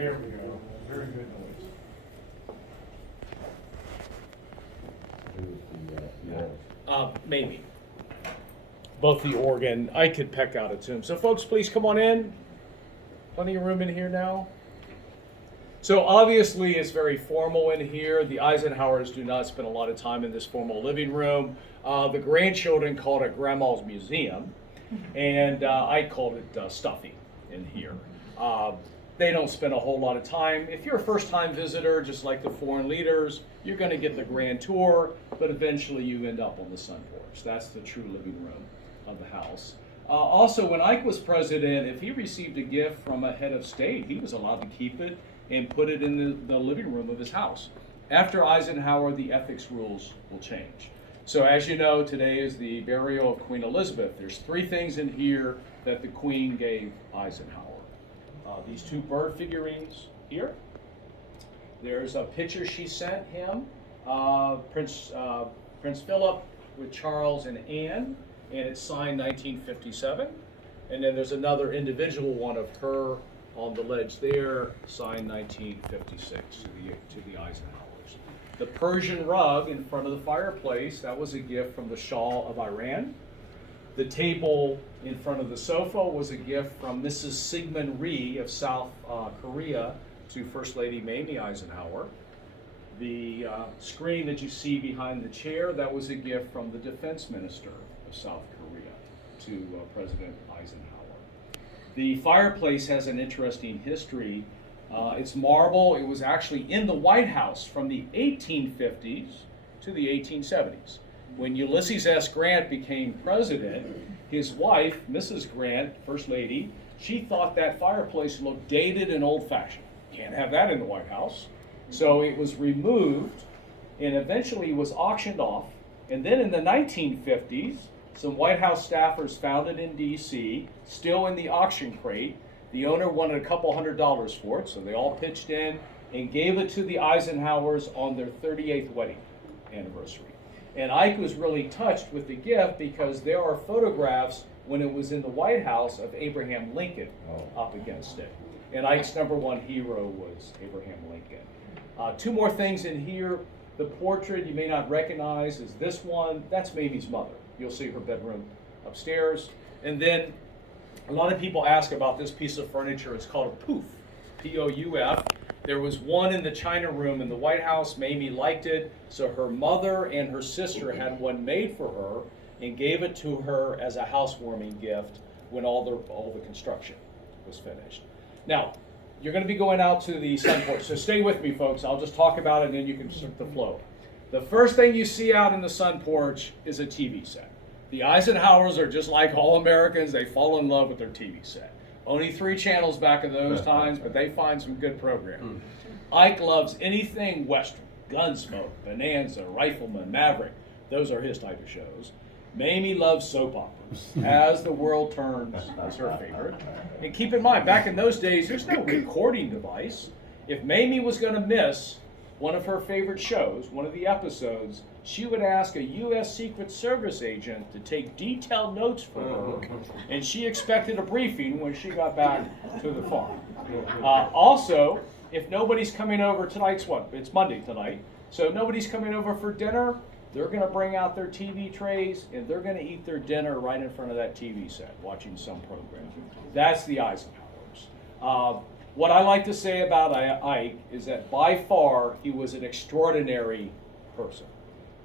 There we go. Very good noise. Maybe. Both the organ, I could peck out a tune. So folks, please come on in. Plenty of room in here now. So obviously it's very formal in here. The Eisenhowers do not spend a lot of time in this formal living room. The grandchildren called it Grandma's Museum, and I called it stuffy in here. They don't spend a whole lot of time. If you're a first-time visitor, just like the foreign leaders, you're going to get the grand tour, but eventually you end up on the sun porch. That's the true living room of the house. Also, when Ike was president, if he received a gift from a head of state, he was allowed to keep it and put it in the living room of his house. After Eisenhower, the ethics rules will change. So as you know, today is the burial of Queen Elizabeth. There's 3 things in here that the Queen gave Eisenhower. These 2 bird figurines here. There's a picture she sent him, Prince Philip with Charles and Anne, and it's signed 1957. And then there's another individual one of her on the ledge there, signed 1956 to the Eisenhowers. The Persian rug in front of the fireplace, that was a gift from the Shah of Iran. The table in front of the sofa was a gift from Mrs. Syngman Rhee of South Korea to First Lady Mamie Eisenhower. The screen that you see behind the chair, that was a gift from the Defense Minister of South Korea to President Eisenhower. The fireplace has an interesting history. It's marble. It was actually in the White House from the 1850s to the 1870s. When Ulysses S. Grant became president, his wife, Mrs. Grant, First Lady, she thought that fireplace looked dated and old-fashioned. Can't have that in the White House. So it was removed and eventually was auctioned off. And then in the 1950s, some White House staffers found it in D.C., still in the auction crate. The owner wanted a couple $100s for it, so they all pitched in and gave it to the Eisenhowers on their 38th wedding anniversary. And Ike was really touched with the gift because there are photographs when it was in the White House of Abraham Lincoln up against it. And Ike's #1 hero was Abraham Lincoln. 2 more things in here. The portrait you may not recognize is this one. That's Mamie's mother. You'll see her bedroom upstairs. And then a lot of people ask about this piece of furniture. It's called a pouf, P-O-U-F. There was one in the China room in the White House. Mamie liked it, so her mother and her sister had one made for her and gave it to her as a housewarming gift when all the construction was finished. Now, you're going to be going out to the sun porch, so stay with me, folks. I'll just talk about it, and then you can start the flow. The first thing you see out in the sun porch is a TV set. The Eisenhowers are just like all Americans. They fall in love with their TV set. Only 3 channels back in those times, but they find some good programming. Ike loves anything Western. Gunsmoke, Bonanza, Rifleman, Maverick. Those are his type of shows. Mamie loves soap operas. As the World Turns is her favorite. And keep in mind, back in those days, there's no recording device. If Mamie was going to miss one of her favorite shows, one of the episodes, she would ask a U.S. Secret Service agent to take detailed notes for her, and she expected a briefing when she got back to the farm. Also, if nobody's coming over, tonight's what? It's Monday tonight, so if nobody's coming over for dinner, they're going to bring out their TV trays, and they're going to eat their dinner right in front of that TV set, watching some program. That's the Eisenhowers. What I like to say about Ike is that by far he was an extraordinary person.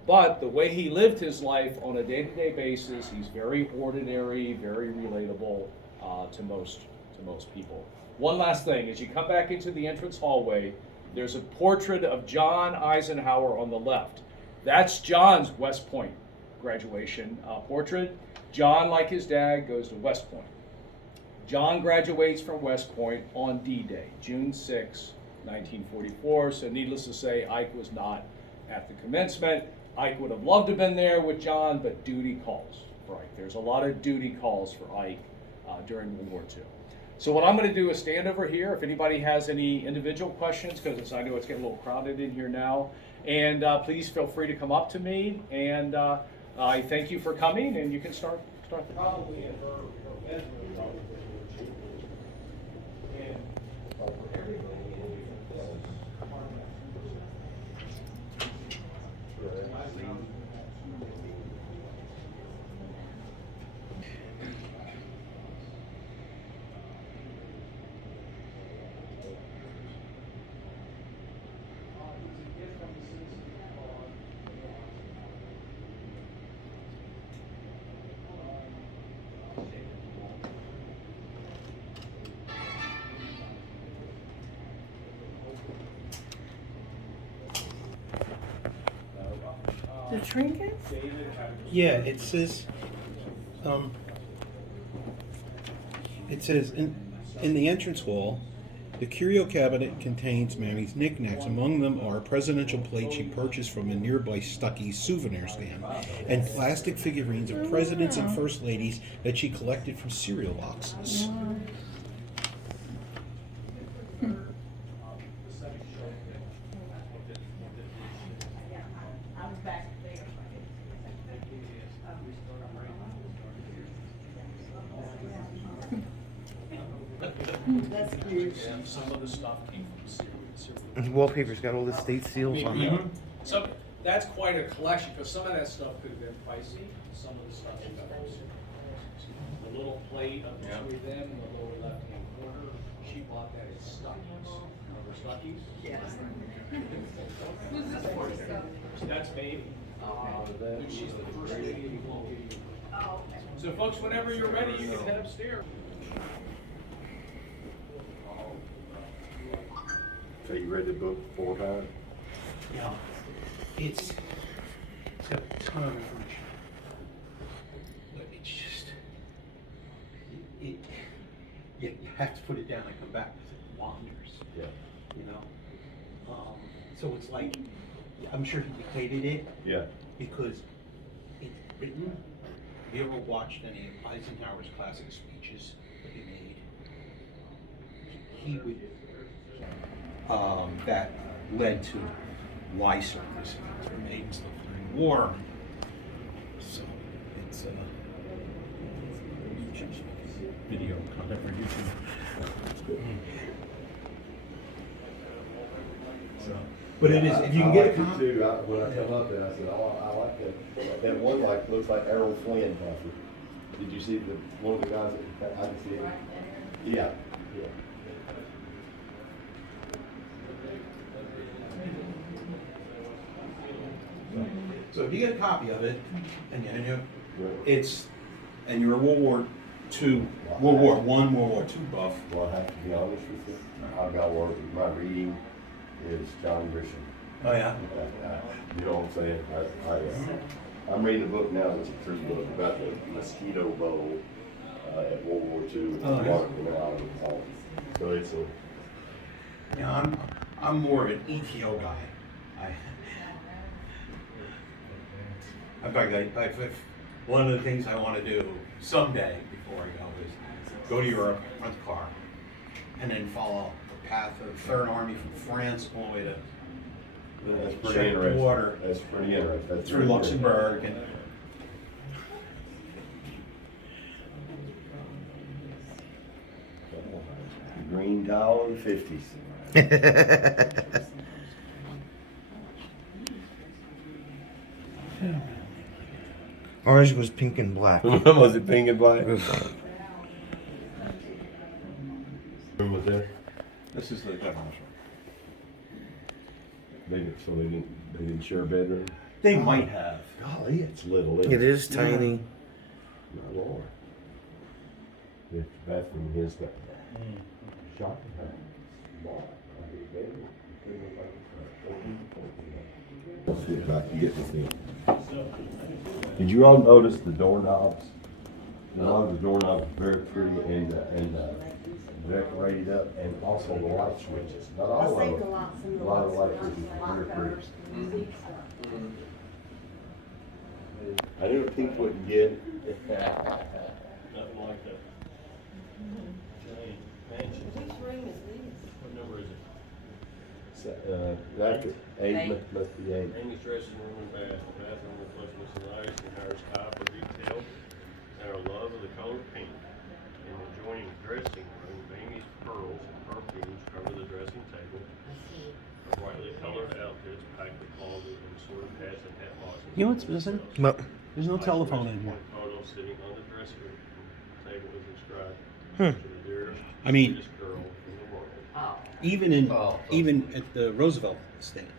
But the way he lived his life on a day-to-day basis, he's very ordinary, very relatable to most people. One last thing, as you come back into the entrance hallway, there's a portrait of John Eisenhower on the left. That's John's West Point graduation portrait. John, like his dad, goes to West Point. John graduates from West Point on D-Day, June 6, 1944. So needless to say, Ike was not at the commencement. Ike would have loved to have been there with John, but duty calls for Ike. There's a lot of duty calls for Ike during World War II. So what I'm going to do is stand over here. If anybody has any individual questions, because I know it's getting a little crowded in here now, and please feel free to come up to me. And I thank you for coming, and you can start the Probably in her bedroom, probably. And for everybody trinkets? Yeah, it says in the entrance hall, the curio cabinet contains Mammy's knickknacks. Among them are a presidential plate she purchased from a nearby Stuckey's souvenir stand, and plastic figurines of presidents and first ladies that she collected from cereal boxes. That's cute. Some of the stuff came from cereal. The wallpaper's got all the state seals on it. So that's quite a collection, because some of that stuff could have been pricey. Some of the stuff she got from cereal. The little plate up between them in the lower left-hand corner, she bought that at Stuckey's. Remember Stuckey's? Yes. Who's this for? That's Baby. She's the first lady in the whole video. So folks, whenever you're ready, you can head upstairs. So you read the book 4 times? Yeah, it's got a ton of information, but it's just yeah, you have to put it down and come back because it wanders. Yeah. You know, so it's like I'm sure he dictated it Yeah. because it's written. Have you ever watched any of Eisenhower's classic speeches that he made? He would. That led to why certain decisions were made and stuff during the war. So it's video content for YouTube. So, but it is if you can get a copy. Too. When I come up there, I said, "Oh, I like that. That one like looks like Errol Flynn coffee." Did you see one of the guys that I can see it? Yeah. Yeah. So if you get a copy of it, and you're a World War II, World War I, World War II buff. Well, I have to be honest with you. I've got work. My reading is John Grisham. Oh yeah. You know what I'm saying? I'm reading a book now. It's a true book about the mosquito bowl at World War II. So it's a. Yeah, I'm more of an ETO guy. In fact, one of the things I want to do someday before I go is go to Europe, rent a car, and then follow the path of the Third Army from France all the way to That's pretty check the interesting. water That's pretty interesting. That's through really Luxembourg and. good. Green towel in the 50s. Ours was pink and black. Was it pink and black? Room was there? This is the general. They didn't share a bedroom. They might have. Golly, it's little. It is tiny. My Lord. The bathroom is that shocking. Let's see if I can get this in. Did you all notice the doorknobs? A lot of the doorknobs are very pretty and decorated up, and also the light switches. Not all of them. A lot of the light switches are very pretty. I knew pink wouldn't get it. Nothing like that. Giant mansion. Which room is this? What number is it? After eight, must be eight. Amy's dressing room and bathroom with flushness and ice and Howard's copper detail and our love of the color pink. In the adjoining dressing room, Amy's pearls and perfumes cover the dressing table. Her brightly colored outfits packed with closet and assorted hats and hat boxes. You know what's missing? But There's no telephone anymore. Photo sitting on the dressing room table is inscribed Hmm. to the dearest, I mean- sweetest girl in the world. Oh, Even at the Roosevelt estate,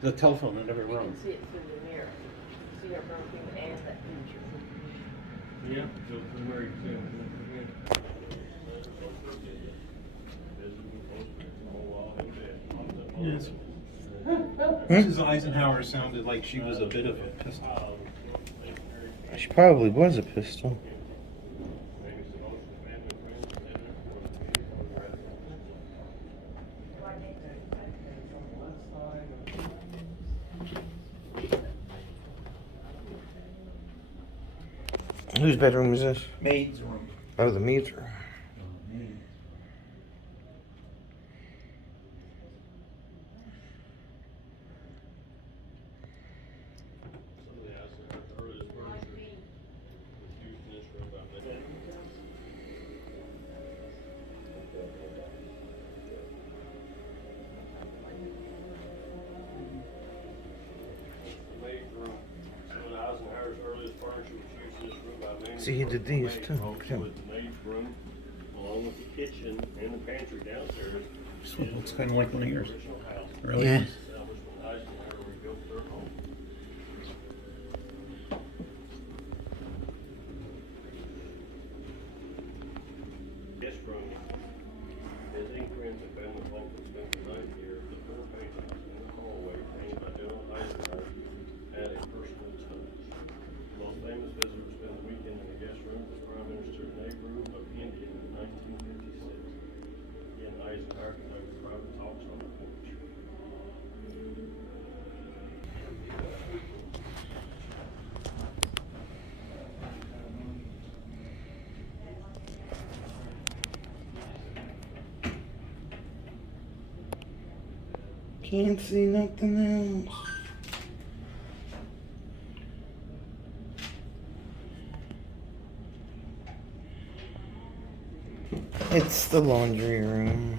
the telephone in every you room. can see it through the mirror. See her perfume and that picture. Yeah, so from where you Yes. Mrs. Eisenhower sounded like she was a bit of a pistol. She probably was a pistol. Whose bedroom is this? Maid's room. Oh, the maid's room. See, he did these too. With the maid's room, along with the kitchen and the pantry downstairs. This one looks kind of like one of yours. Original house. Really? Yeah. Established when Eisenhower rebuilt their home. Guest room. His ink prints and family folk would spend the night here. The four pages in the hallway painted by General Eisenhower had a personal touch. The most famous visitors spent the weekend in the guest room was Prime Minister Nehru of India in 1956. He and Eisenhower conducted private talks on the porch. Can't see nothing else. It's the laundry room.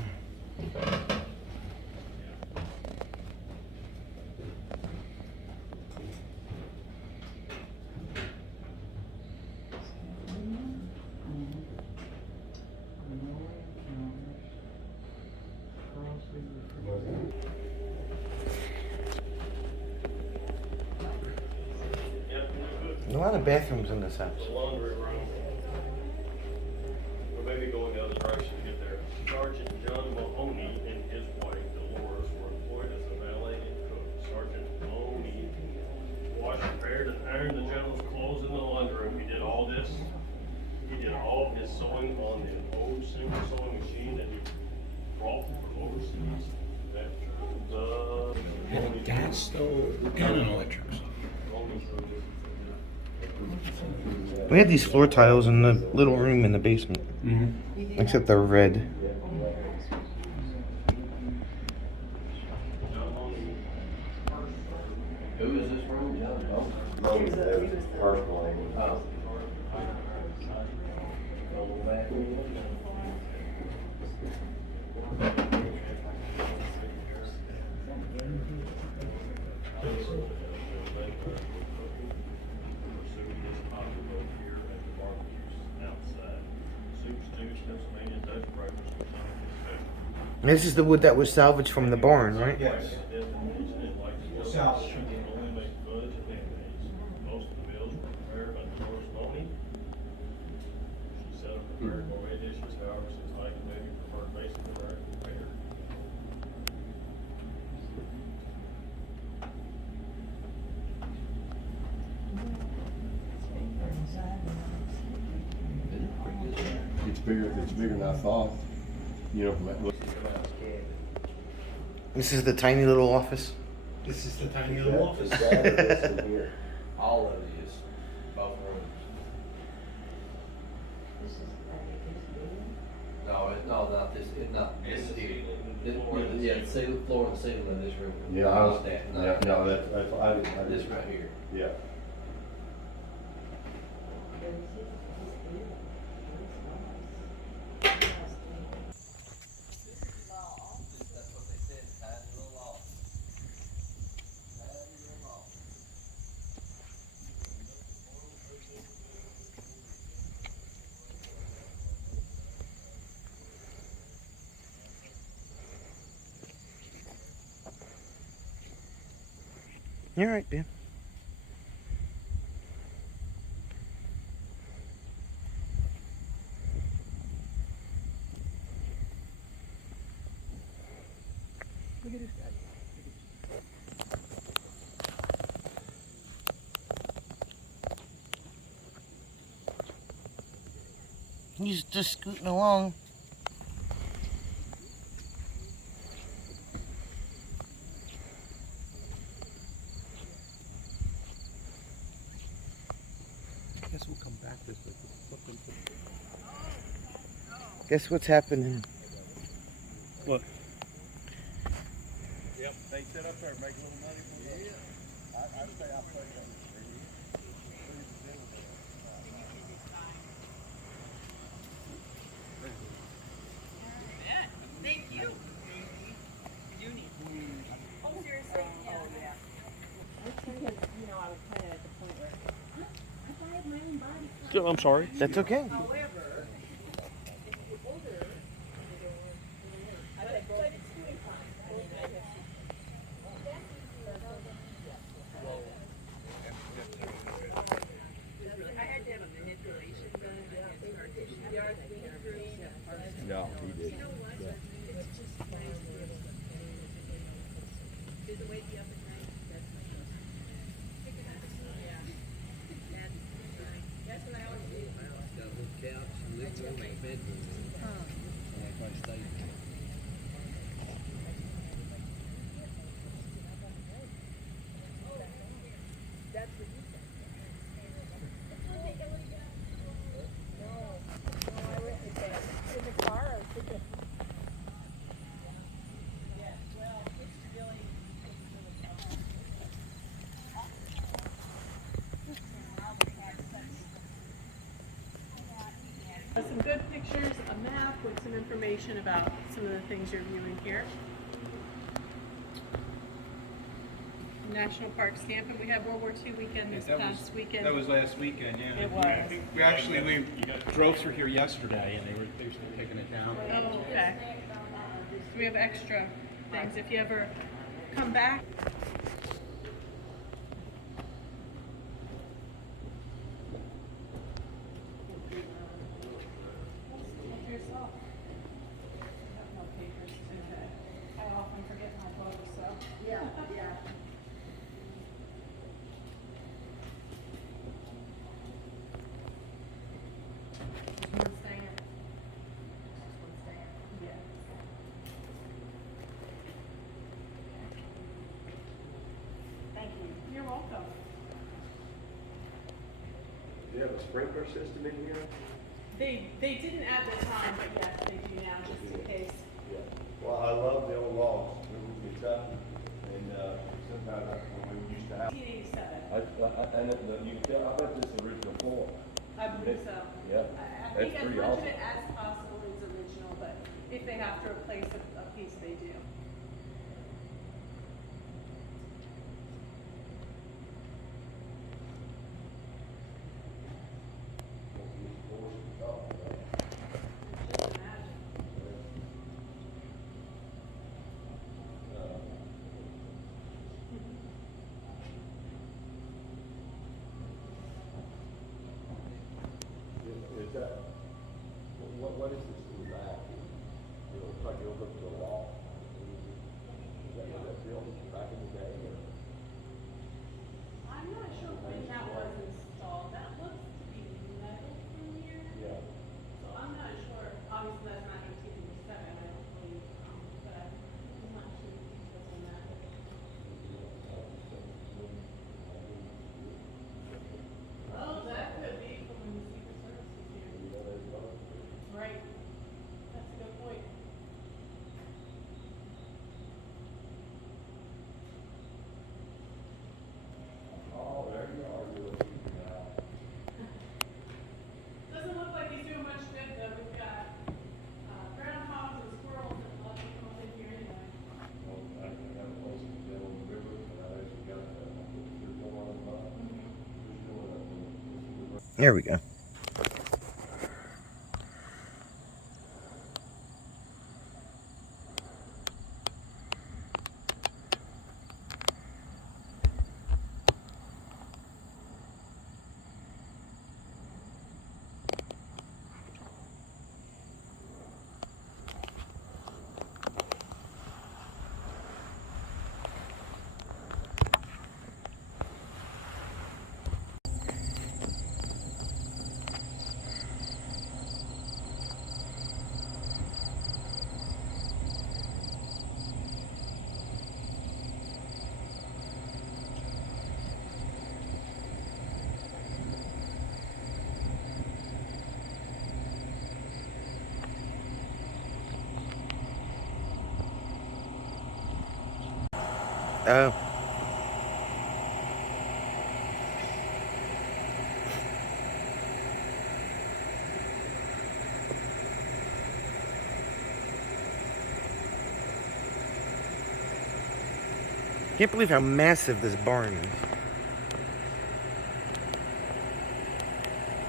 A lot of bathrooms in this house. The laundry room. Or maybe going the other direction to get there. Sergeant John Mahoney and his wife Dolores were employed as a valet and cook. Sergeant Mahoney washed, prepared, and ironed the general's clothes in the laundry room. He did all this. He did all of his sewing on the old single sewing machine that he brought from overseas. That Had a gas stove and an electric stove. We had these floor tiles in the little room in the basement. Mm-hmm. Except they're red. Who is this room, John? Personally. Oh. This is the wood that was salvaged from the barn, right? Yes. Salvage. Most of the meals were prepared by Dolores Mahoney. She set up prepared gourmet dishes, however, since I maybe preferred basic American fare. It's bigger than I thought. You know, from that look. This is the tiny little office. This is the tiny little office. All of it is, both rooms. No, not this, not this deal. Yeah, the ceiling, floor and ceiling in this room. Yeah, Not that, not yeah, that. no, I This just, right here. yeah. That's what they said, tiny little office. Tiny little office. You're right, Ben. Look at this guy. He's just scooting along. Guess we'll come back this way. Guess what's happening? What? Yep, they sit up there and make a little money for you. I say I play that. Thank you. You need. Oh, seriously? Yeah. Oh, yeah. Because, you know, I was kind of at the point where, I have my own body. I'm sorry. That's okay. However, if you're older, but it's doing fine. I mean, I have. I had to have a manipulation done. I had scar tissue. No, he did. You know what? It's just nice to be able to. Does it wake you up at night? That's my yeah. That's what I always do. Got a little couch, living room, and bedroom. And everybody stays in it. That's what you said. In the car, I was thinking. Yeah, well, it's really. Some good pictures, a map with some information about some of the things you're viewing here. National Park stamp, and we had World War II weekend this past weekend. That was last weekend, yeah. It was. We drove through here yesterday, and they were still taking it down. Oh, okay. So we have extra things if you ever come back. I often forget my book, so. Yeah, yeah. One stand. Yeah. Thank you. You're welcome. Do you have a sprinkler system in here? They didn't at the time, but yes, they do now, just in case. Yeah. Well, I love the old logs, they were Kentucky, and, sometimes that's when we used to have. 1987, And you can tell, I bet this is original form. I believe so. Yeah, I think that's as pretty much of awesome. it as possible is original, but if they have to replace a piece, they do. Just imagine. Is that, what is this in the back? It looks like it looks to the wall. Is that built back in the day or? I'm not sure when that was installed. That looks to be metal from here. Yeah. So I'm not sure. Obviously, that's not 1887, I don't believe. But I'm not sure the details on that. Oh, that could be from when the Secret Service was here. Right. That's a good point. Oh, there you are, you're looking now. Doesn't look like he's doing much good though. We've got groundhogs and squirrels and lots of come up in here anyway. Well, I can have a place in the middle of the river, and I actually got that, there's no one above. There's no one up there. There we go. Oh. Can't believe how massive this barn is.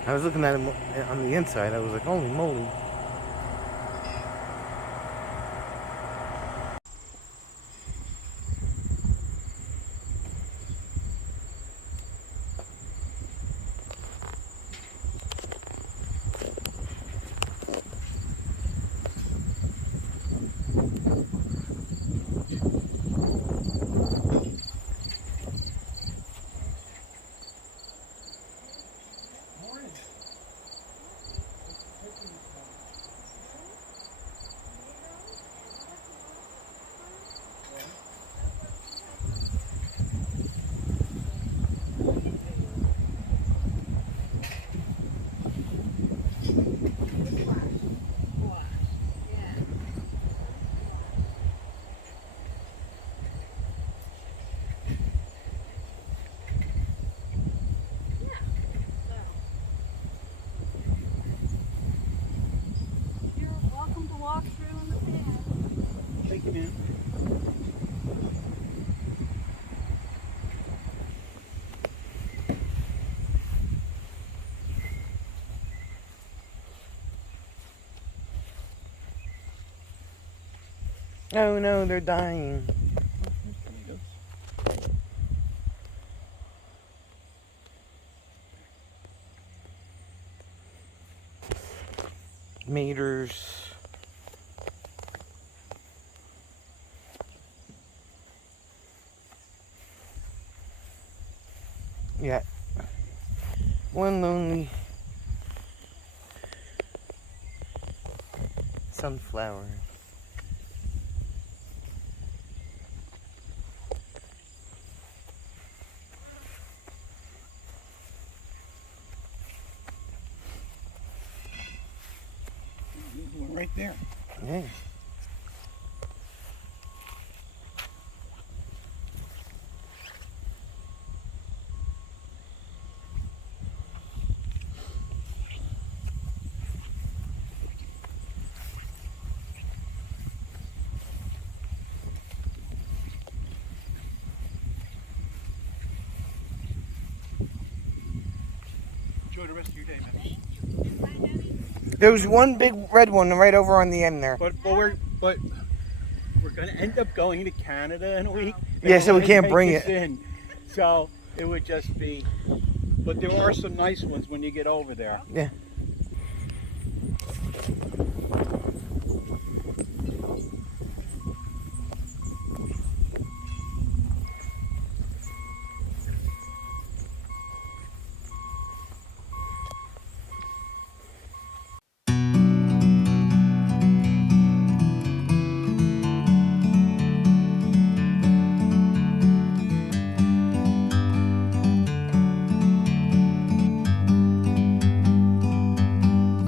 I was looking at it on the inside. I was like, holy moly. You're welcome to walk through in the path. Thank you, man. Oh no, they're dying. Meters. Yeah. One lonely sunflower. Right there. Yeah. Enjoy the rest of your day, man. There was one big red one right over on the end there. But we're gonna end up going to Canada in a week. Yeah, so we They can't take bring us it. in. So it would just be. But there are some nice ones when you get over there. Yeah.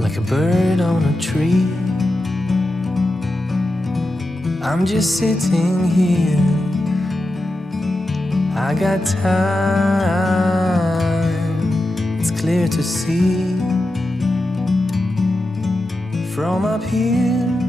Like a bird on a tree, I'm just sitting here. I got time, it's clear to see from up here.